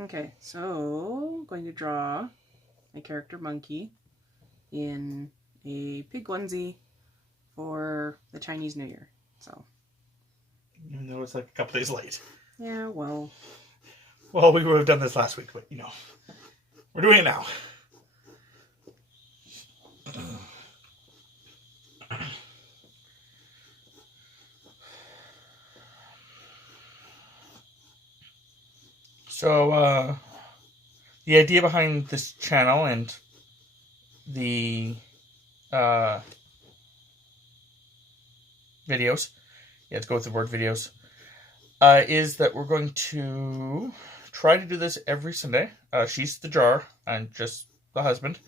Okay, so I'm going to draw my character Monkey in a pig onesie for the Chinese New Year. So, Even though it's like a couple days late. yeah, well. Well, we would have done this last week, but we're doing it now. So, the idea behind this channel and the videos, let's go with the word videos, is that we're going to try to do this every Sunday. She's the jar and just the husband.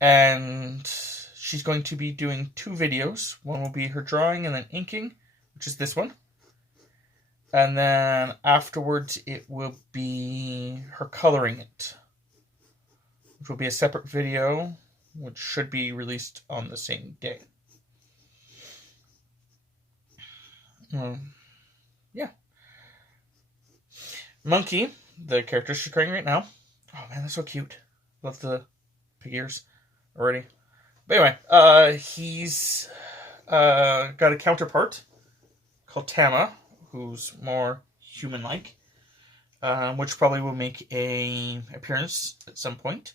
And she's going to be doing 2 videos. One will be her drawing and then inking, which is this one. And then afterwards it will be her coloring it, which will be a separate video, which should be released on the same day. Yeah. Monkey, the character she's creating right now. Oh man, that's so cute. Love the pig ears already. But anyway, he's got a counterpart called Tama, who's more human-like, which probably will make an appearance at some point.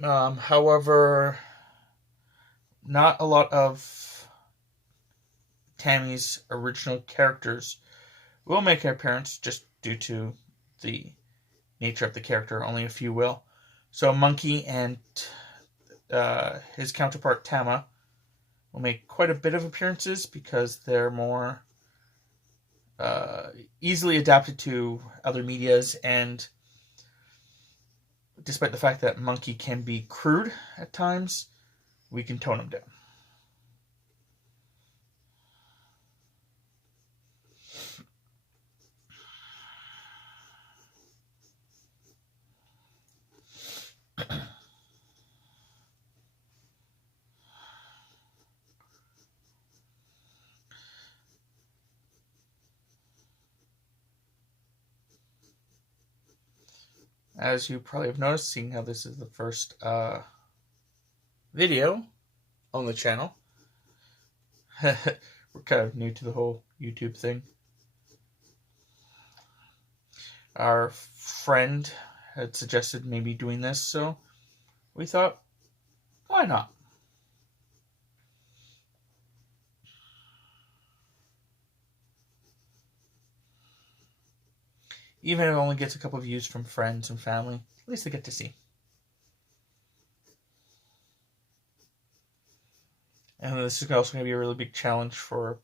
However, not a lot of Tammy's original characters will make an appearance just due to the nature of the character. Only a few will. So Monkey and his counterpart Tama will make quite a bit of appearances because they're more easily adapted to other medias, and despite the fact that Monkey can be crude at times, we can tone him down. As you probably have noticed, seeing how this is the first video on the channel, we're kind of new to the whole YouTube thing. Our friend had suggested maybe doing this, so we thought, why not? Even if it only gets a couple of views from friends and family, at least they get to see. And this is also going to be a really big challenge for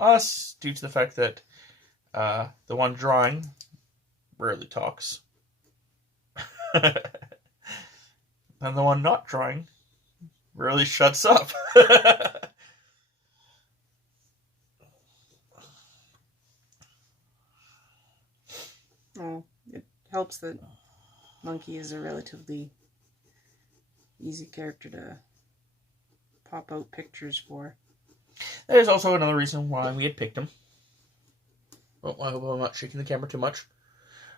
us due to the fact that the one drawing rarely talks. And the one not drawing really shuts up. Well, it helps that Monkey is a relatively easy character to pop out pictures for. There's also another reason why we had picked him. Oh, I hope I'm not shaking the camera too much.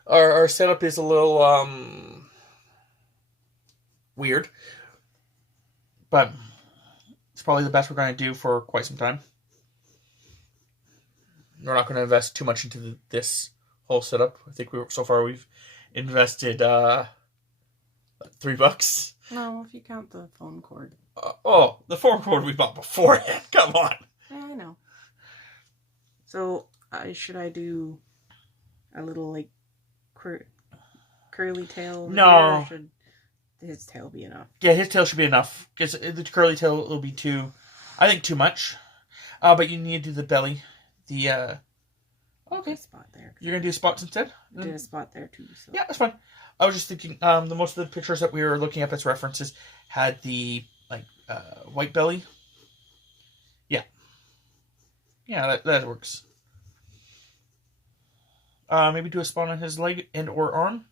Our setup is a little weird, but it's probably the best we're going to do for quite some time. We're not going to invest too much into this whole setup. I think so far we've invested $3. No, if you count the phone cord. The phone cord we bought beforehand. Come on. Yeah, I know. So, should I do a little, like, curly tail? No. Or should his tail be enough? Yeah, his tail should be enough. Because the curly tail will be too much. But you need to do the belly. Okay. Spot there. You're going to do spots instead? I did a spot there, too. So. Yeah, that's fine. I was just thinking, the most of the pictures that we were looking up as references had the, white belly. Yeah. Yeah, that works. Maybe do a spot on his leg and or arm.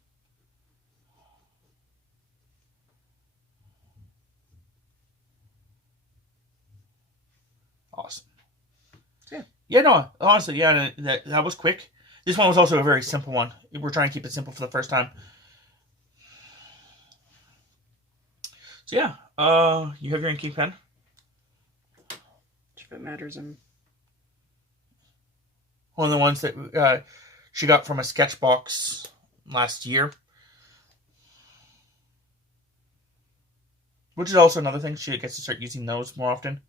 Awesome. Yeah. Yeah, no, honestly, yeah, that was quick. This one was also a very simple one. We're trying to keep it simple for the first time. So yeah, you have your inking pen. If it matters, One of the ones that she got from a sketch box last year. Which is also another thing. She gets to start using those more often.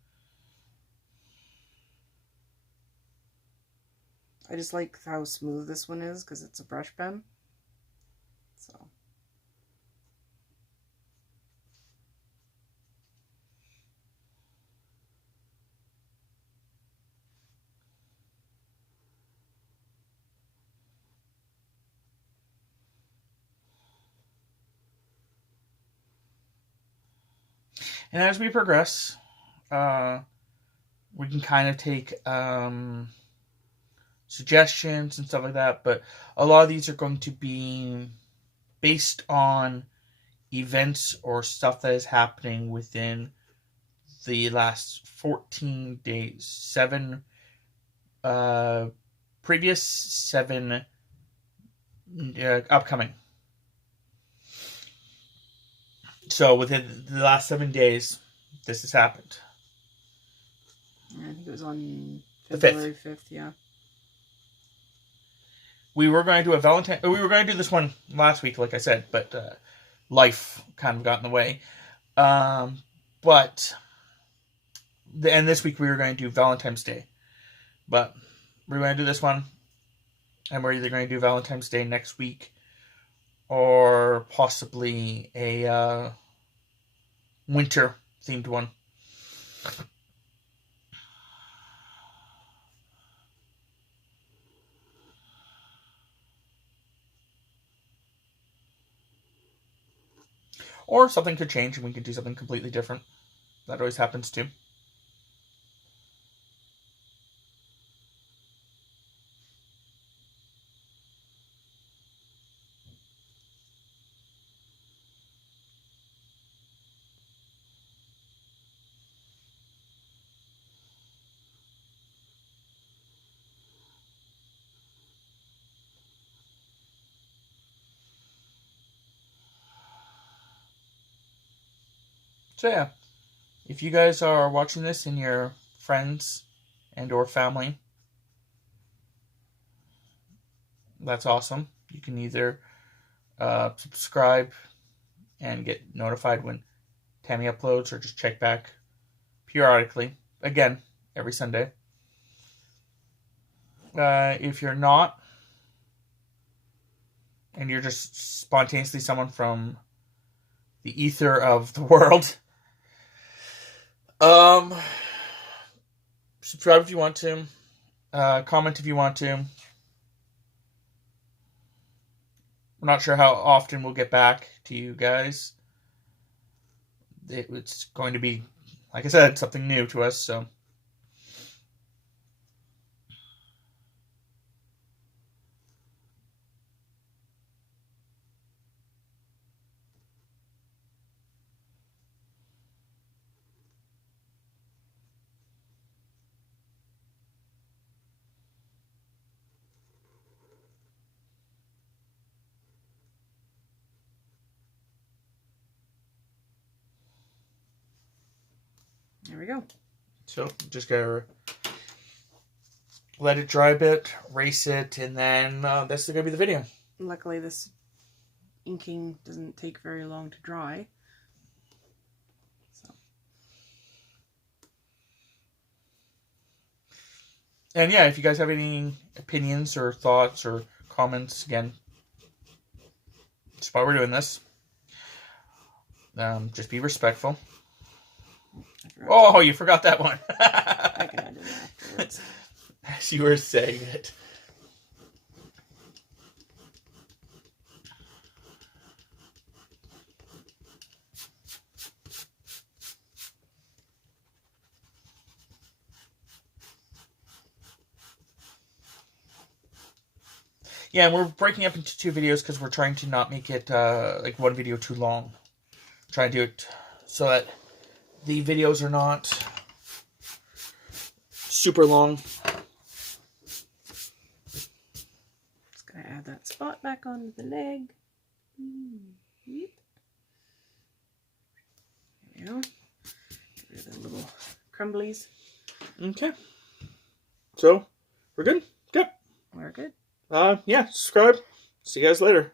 I just like how smooth this one is because it's a brush pen. So. And as we progress, we can kind of take suggestions and stuff like that. But a lot of these are going to be based on events or stuff that is happening within the last 14 days. 7 previous, 7 upcoming. So within the last 7 days, this has happened. I think it was on The February 5th, yeah. We were going to do we were going to do this one last week, like I said, but life kind of got in the way. And this week we were going to do Valentine's Day. But we're going to do this one, and we're either going to do Valentine's Day next week, or possibly a winter themed one. Or something could change and we could do something completely different. That always happens too. So yeah, if you guys are watching this and your friends and or family, that's awesome. You can either subscribe and get notified when Tammy uploads, or just check back periodically. Again, every Sunday. If you're not, and you're just spontaneously someone from the ether of the world, subscribe if you want to. Comment if you want to. We're not sure how often we'll get back to you guys. It's going to be, like I said, something new to us, so. There we go. So, just gotta let it dry a bit, erase it, and then that's going to be the video. Luckily, this inking doesn't take very long to dry. So. And yeah, if you guys have any opinions or thoughts or comments, again, that's why we're doing this. Just be respectful. Oh, you forgot that one. I can add it afterwards. As you were saying it. Yeah, and we're breaking up into 2 videos because we're trying to not make it like one video too long. Try to do it so that the videos are not super long. that spot back onto the leg. Yep. There we go. Get rid of the little crumblies. Okay. So, we're good? Yep. We're good. Yeah, subscribe. See you guys later.